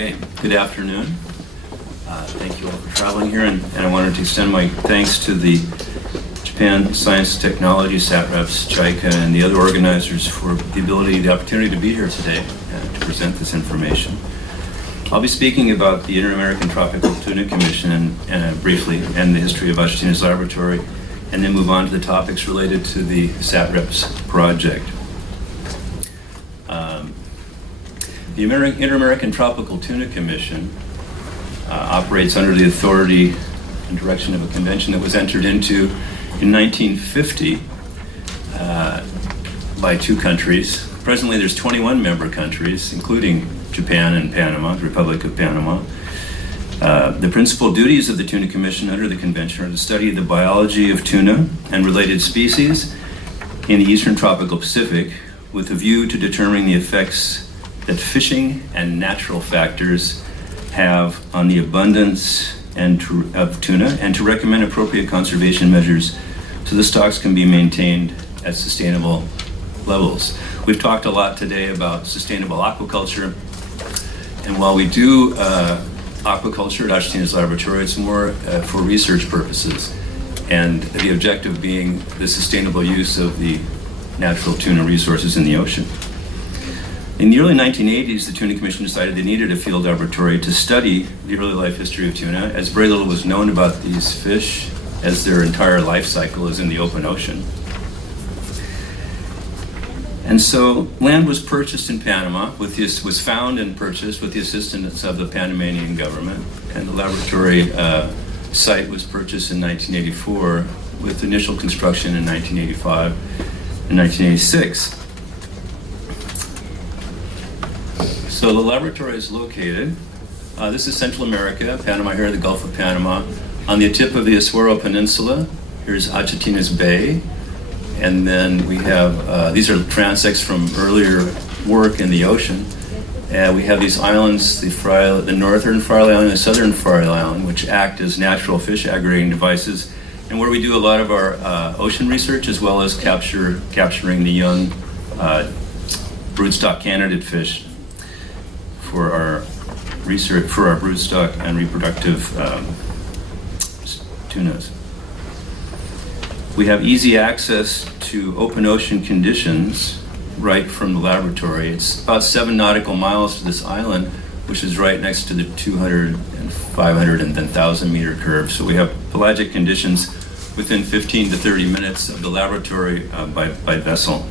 Okay, good afternoon. Thank you all for traveling here, and I wanted to extend my thanks to the Japan Science and Technology, SATREPS, JICA, and the other organizers for the opportunity to be here today to present this information. I'll be speaking about the Inter-American Tropical Tuna Commission briefly, and the history of Argentina's laboratory, and then move on to the topics related to the SATREPS project. The Inter-American Tropical Tuna Commission operates under the authority and direction of a convention that was entered into in 1950 by two countries. Presently there's 21 member countries, including Japan and Panama, the Republic of Panama. The principal duties of the Tuna Commission under the convention are to study the biology of tuna and related species in the Eastern Tropical Pacific with a view to determining the effects that fishing and natural factors have on the abundance of tuna, and to recommend appropriate conservation measures so the stocks can be maintained at sustainable levels. We've talked a lot today about sustainable aquaculture, and while we do aquaculture at Argentina's laboratory, it's more for research purposes, and the objective being the sustainable use of the natural tuna resources in the ocean. In the early 1980s, the Tuna Commission decided they needed a field laboratory to study the early life history of tuna, as very little was known about these fish, as their entire life cycle is in the open ocean. And so land was purchased in Panama, was found and purchased with the assistance of the Panamanian government, and the laboratory site was purchased in 1984, with initial construction in 1985 and 1986. So the laboratory is located, this is Central America, Panama here, the Gulf of Panama. On the tip of the Azuero Peninsula, here's Argentina's Bay. And then we have, these are transects from earlier work in the ocean. And we have these islands, the northern Farallay Island and the southern Farallay Island, which act as natural fish aggregating devices, and where we do a lot of our ocean research, as well as capturing the young broodstock candidate fish for our research, for our broodstock and reproductive tunas. We have easy access to open ocean conditions right from the laboratory. It's about 7 nautical miles to this island, which is right next to the 200 and 500 and then 1,000 meter curve. So we have pelagic conditions within 15 to 30 minutes of the laboratory by vessel.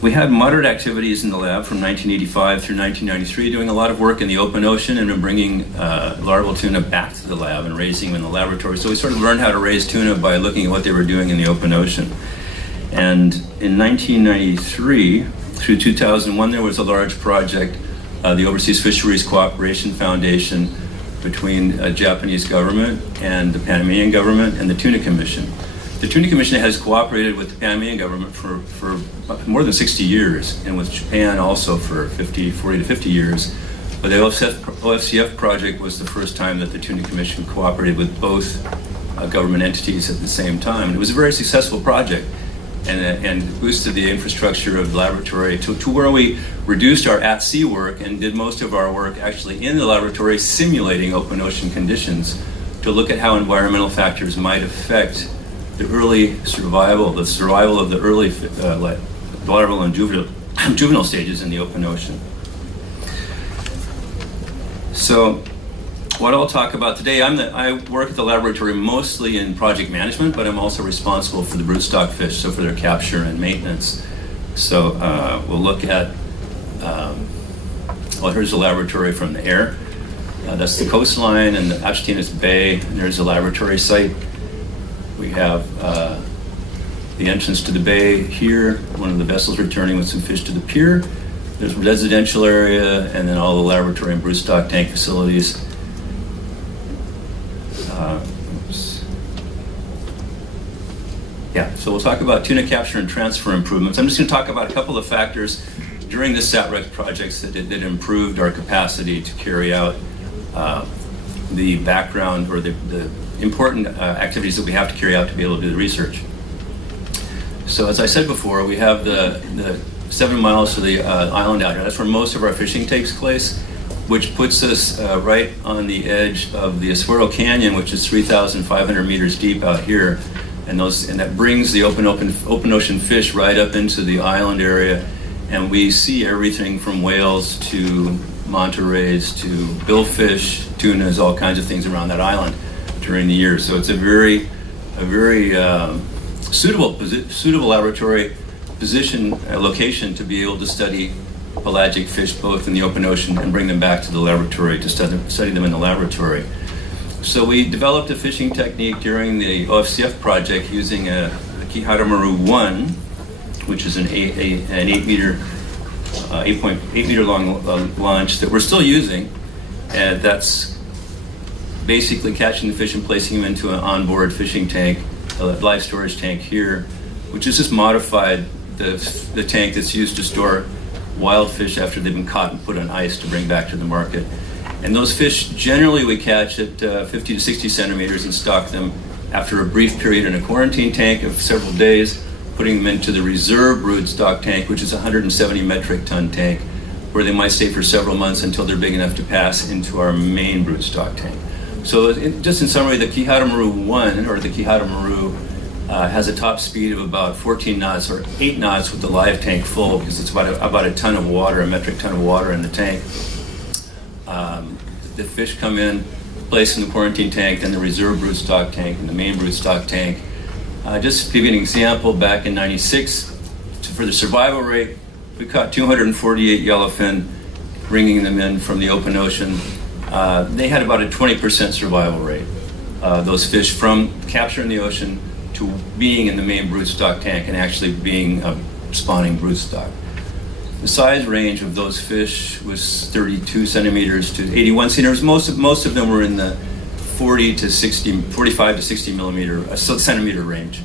We had moderate activities in the lab from 1985 through 1993, doing a lot of work in the open ocean and in bringing larval tuna back to the lab and raising them in the laboratory. So we sort of learned how to raise tuna by looking at what they were doing in the open ocean. And in 1993 through 2001, there was a large project, the Overseas Fisheries Cooperation Foundation, between the Japanese government and the Panamanian government and the Tuna Commission. The Tuna Commission has cooperated with the Panamanian government for more than 60 years, and with Japan also for 40 to 50 years. But the OFCF project was the first time that the Tuna Commission cooperated with both government entities at the same time. And it was a very successful project, and boosted the infrastructure of the laboratory to where we reduced our at-sea work and did most of our work actually in the laboratory simulating open ocean conditions to look at how environmental factors might affect the early survival of the early larval and juvenile stages in the open ocean. So what I'll talk about today, I work at the laboratory mostly in project management, but I'm also responsible for the broodstock fish, so for their capture and maintenance. So we'll look at, well, here's the laboratory from the air. That's the coastline and the Argentina's Bay, and there's the laboratory site. We have the entrance to the bay here, one of the vessels returning with some fish to the pier. There's a residential area, and then all the laboratory and broodstock tank facilities. Yeah, so we'll talk about tuna capture and transfer improvements. I'm just going to talk about a couple of factors during the SATREPS projects that improved our capacity to carry out the background or the important activities that we have to carry out to be able to do the research. So as I said before, we have the 7 miles to the island out here. That's where most of our fishing takes place, which puts us right on the edge of the Oswego Canyon, which is 3,500 meters deep out here. And that brings the open ocean fish right up into the island area. And we see everything from whales to manta rays to billfish, tunas, all kinds of things around that island during the year. So it's a very suitable laboratory location to be able to study pelagic fish both in the open ocean and bring them back to the laboratory to study them in the laboratory. So we developed a fishing technique during the OFCF project using a Kihara-Maru 1, which is an 8 meter long launch that we're still using. And that's basically catching the fish and placing them into an onboard fishing tank, a live storage tank here, which is just modified the tank that's used to store wild fish after they've been caught and put on ice to bring back to the market. And those fish generally we catch at 50 to 60 centimeters and stock them after a brief period in a quarantine tank of several days, putting them into the reserve broodstock tank, which is a 170 metric ton tank, where they might stay for several months until they're big enough to pass into our main broodstock tank. So just in summary, the Kihara-Maru 1, or the Kihara-Maru, has a top speed of about 14 knots or 8 knots with the live tank full, because it's about a ton of water, a metric ton of water in the tank. The fish come in, placed in the quarantine tank, then the reserve broodstock tank, and the main broodstock tank. Just to give you an example, back in '96, for the survival rate, we caught 248 yellowfin, bringing them in from the open ocean. They had about a 20% survival rate. Those fish from capture in the ocean to being in the main broodstock tank and actually being a spawning broodstock. The size range of those fish was 32 centimeters to 81 centimeters. Most of them were in the 45 to 60 centimeter range.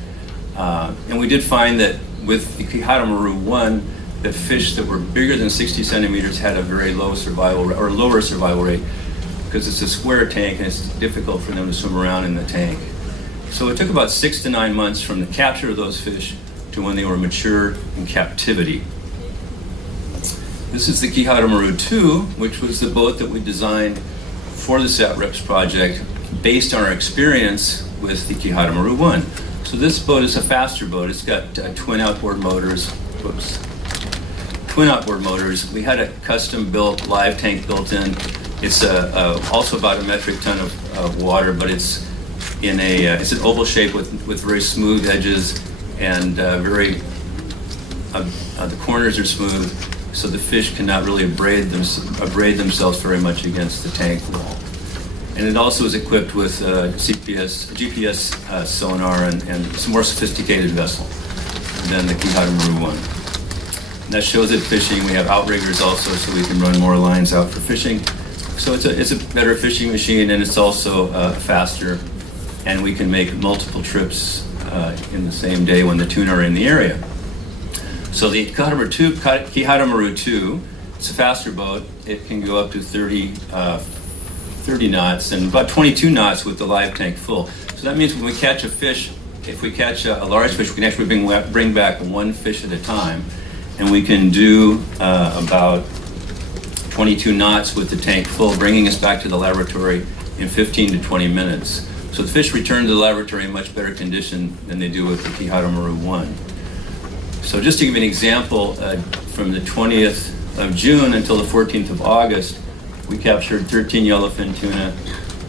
And we did find that with the Kihara-Maru 1, the fish that were bigger than 60 centimeters had a very low survival or lower survival rate, because it's a square tank and it's difficult for them to swim around in the tank. So it took about 6 to 9 months from the capture of those fish to when they were mature in captivity. This is the Kihara-Maru 2, which was the boat that we designed for the SATREPS project based on our experience with the Kihara-Maru 1. So this boat is a faster boat. It's got twin outboard motors. Twin outboard motors. We had a custom-built live tank built in. It's also about a metric ton of water, but it's in it's an oval shape with very smooth edges, and the corners are smooth, so the fish cannot really abrade themselves very much against the tank wall. And it also is equipped with GPS sonar and it's a more sophisticated vessel than the Kihara-Maru 1. And that shows it fishing. We have outriggers also, so we can run more lines out for fishing. So it's a better fishing machine, and it's also faster, and we can make multiple trips in the same day when the tuna are in the area. So the Kihara-Maru 2, it's a faster boat. It can go up to 30 knots and about 22 knots with the live tank full. So that means when we catch a fish, if we catch a large fish, we can actually bring back one fish at a time, and we can do about 22 knots with the tank full, bringing us back to the laboratory in 15 to 20 minutes. So the fish return to the laboratory in much better condition than they do with the Kihara-Maru 1. So just to give you an example, from the 20th of June until the 14th of August, we captured 13 yellowfin tuna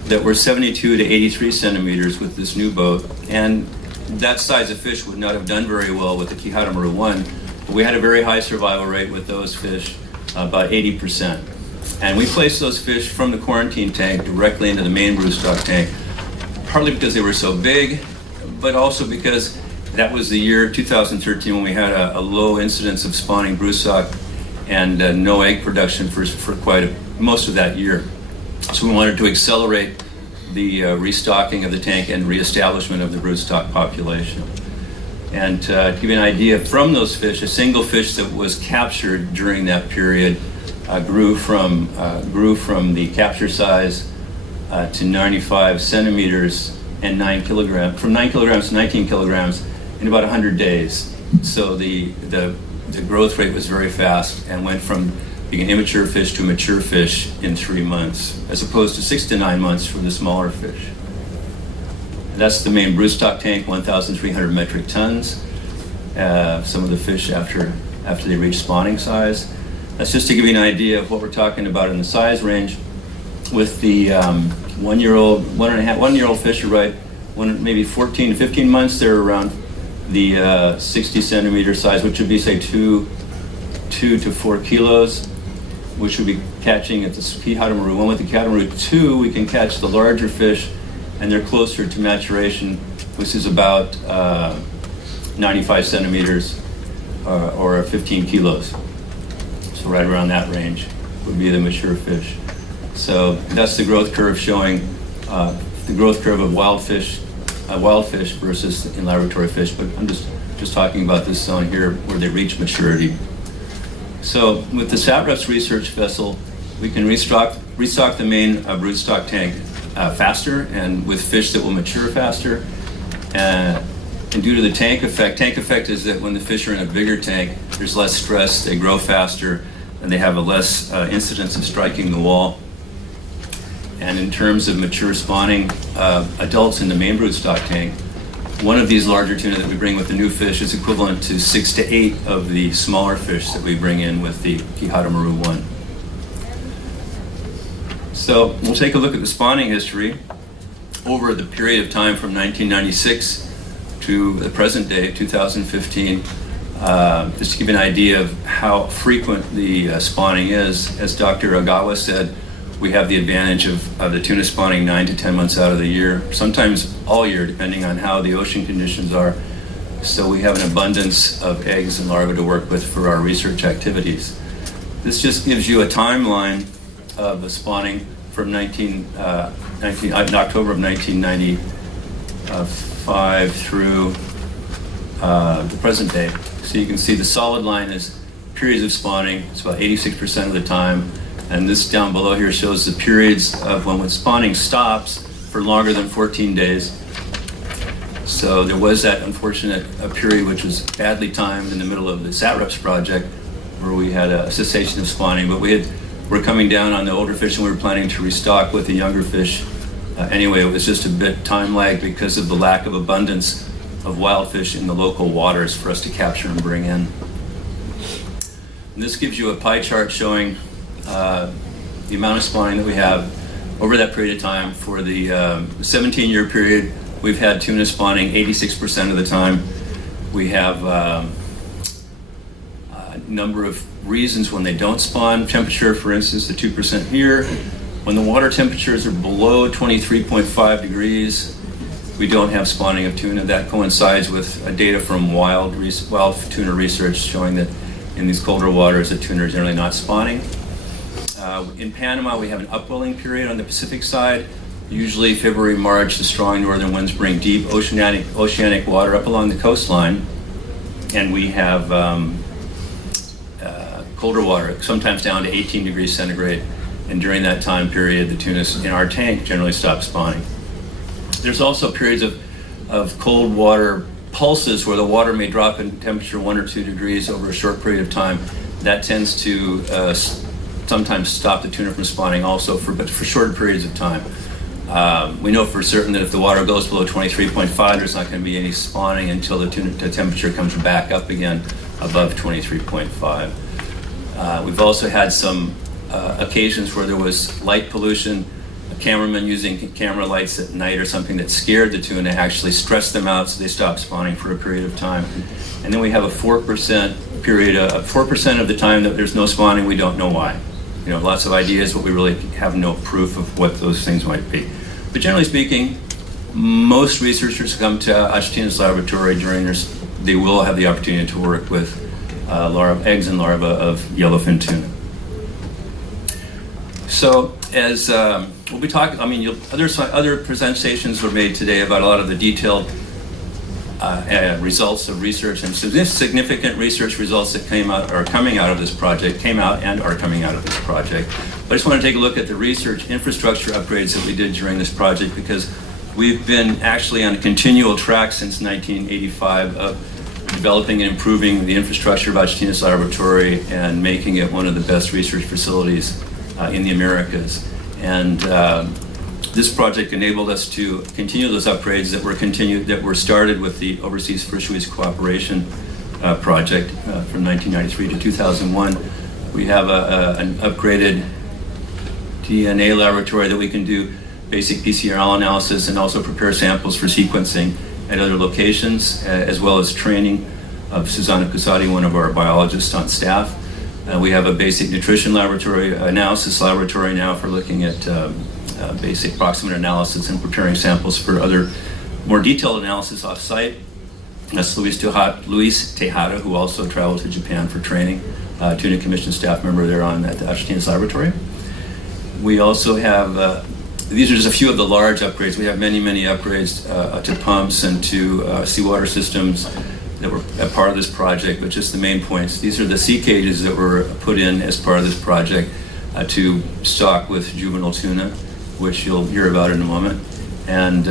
that were 72 to 83 centimeters with this new boat. And that size of fish would not have done very well with the Kihara-Maru 1, but we had a very high survival rate with those fish, about 80%. And we placed those fish from the quarantine tank directly into the main broodstock tank, partly because they were so big, but also because that was the year 2013 when we had a low incidence of spawning broodstock and no egg production for most of that year. So we wanted to accelerate the restocking of the tank and reestablishment of the broodstock population. And to give you an idea, from those fish, a single fish that was captured during that period grew from the capture size to 95 centimeters and 9 kilograms, from 9 kilograms to 19 kilograms in about 100 days. So the the growth rate was very fast and went from being an immature fish to a mature fish in 3 months, as opposed to 6 to 9 months for the smaller fish. That's the main broodstock tank, 1,300 metric tons. Some of the fish after they reach spawning size. That's just to give you an idea of what we're talking about in the size range. With the 1 year old fish are right, maybe 14 to 15 months, they're around the 60 centimeter size, which would be say 2 to 4 kilos, which would be catching at the Kihara-Maru 1. With the Kihara-Maru 2, we can catch the larger fish, and they're closer to maturation, which is about 95 centimeters or 15 kilos. So right around that range would be the mature fish. So that's the growth curve showing the growth curve of wild fish versus in laboratory fish. But I'm just talking about this zone here where they reach maturity. So with the SATREPS research vessel, we can restock the main broodstock tank faster and with fish that will mature faster. And due to the tank effect is that when the fish are in a bigger tank, there's less stress, they grow faster, and they have a less incidence of striking the wall. And in terms of mature spawning adults in the main broodstock tank, one of these larger tuna that we bring with the new fish is equivalent to 6 to 8 of the smaller fish that we bring in with the Kihara-Maru 1. So we'll take a look at the spawning history over the period of time from 1996 to the present day, 2015, just to give you an idea of how frequent the spawning is. As Dr. Ogawa said, we have the advantage of the tuna spawning 9 to 10 months out of the year, sometimes all year, depending on how the ocean conditions are. So we have an abundance of eggs and larvae to work with for our research activities. This just gives you a timeline of the spawning from October of 1995 through the present day. So you can see the solid line is periods of spawning. It's about 86% of the time. And this down below here shows the periods of when spawning stops for longer than 14 days. So there was that unfortunate period which was badly timed in the middle of the SATREPS project where we had a cessation of spawning, but we're coming down on the older fish and we were planning to restock with the younger fish. Anyway, it was just a bit time lag because of the lack of abundance of wild fish in the local waters for us to capture and bring in. And this gives you a pie chart showing the amount of spawning that we have over that period of time. For the 17-year period, we've had tuna spawning 86% of the time. We have a number of reasons when they don't spawn. Temperature, for instance, the 2% here. When the water temperatures are below 23.5 degrees, we don't have spawning of tuna. That coincides with data from wild tuna research showing that in these colder waters, the tuna are generally not spawning. In Panama, we have an upwelling period on the Pacific side. Usually February, March, the strong northern winds bring deep oceanic water up along the coastline. And we have colder water, sometimes down to 18 degrees centigrade. And during that time period, the tuna in our tank generally stop spawning. There's also periods of cold water pulses where the water may drop in temperature 1 or 2 degrees over a short period of time. That tends to sometimes stop the tuna from spawning also, but for shorter periods of time. We know for certain that if the water goes below 23.5, there's not going to be any spawning until the temperature comes back up again above 23.5. We've also had some occasions where there was light pollution, a cameraman using camera lights at night or something that scared the tuna, actually stressed them out so they stopped spawning for a period of time. And then we have a 4% period, 4% of the time that there's no spawning, we don't know why. You know, lots of ideas, but we really have no proof of what those things might be. But generally speaking, most researchers come to Achitina's laboratory they will have the opportunity to work with eggs and larvae of yellowfin tuna. So as we'll be talking, other presentations were made today about a lot of the detailed results of research and significant research results that came out or are coming out of this project, But I just want to take a look at the research infrastructure upgrades that we did during this project, because we've been actually on a continual track since 1985 of developing and improving the infrastructure of Argentina's laboratory and making it one of the best research facilities in the Americas. And this project enabled us to continue those upgrades that were started with the Overseas Fisheries Cooperation project from 1993 to 2001. We have an upgraded DNA laboratory that we can do basic PCR analysis and also prepare samples for sequencing at other locations, as well as training of Susanna Cusati, one of our biologists on staff. We have a basic nutrition laboratory, analysis laboratory now for looking at basic proximate analysis and preparing samples for other more detailed analysis off-site. That's Luis Tejada, who also traveled to Japan for training, Tuna Commission staff member there at the Argentina's laboratory. We also have, these are just a few of the large upgrades. We have many, many upgrades to pumps and to seawater systems that were a part of this project, but just the main points. These are the sea cages that were put in as part of this project to stock with juvenile tuna, which you'll hear about in a moment. And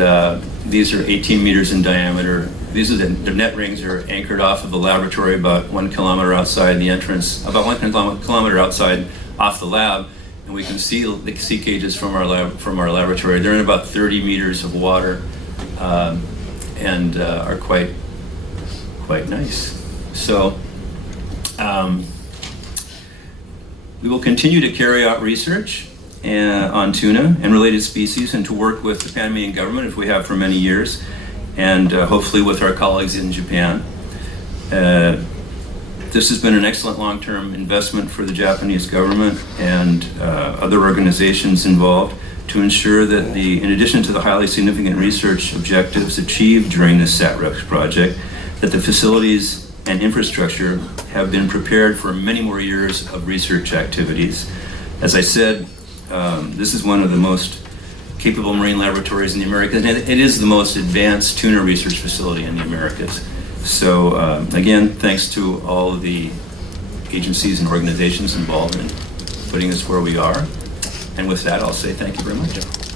these are 18 meters in diameter. These are the net rings are anchored off of the laboratory about 1 kilometer outside the entrance, about 1 kilometer outside off the lab. And we can see the sea cages from our laboratory. They're in about 30 meters of water and are quite nice. So we will continue to carry out research on tuna and related species and to work with the Panamanian government, as we have for many years, and hopefully with our colleagues in Japan. This has been an excellent long-term investment for the Japanese government and other organizations involved to ensure that in addition to the highly significant research objectives achieved during this SATREPS project, that the facilities and infrastructure have been prepared for many more years of research activities. As I said, this is one of the most capable marine laboratories in the Americas, and it is the most advanced tuna research facility in the Americas. So again, thanks to all of the agencies and organizations involved in putting us where we are. And with that, I'll say thank you very much.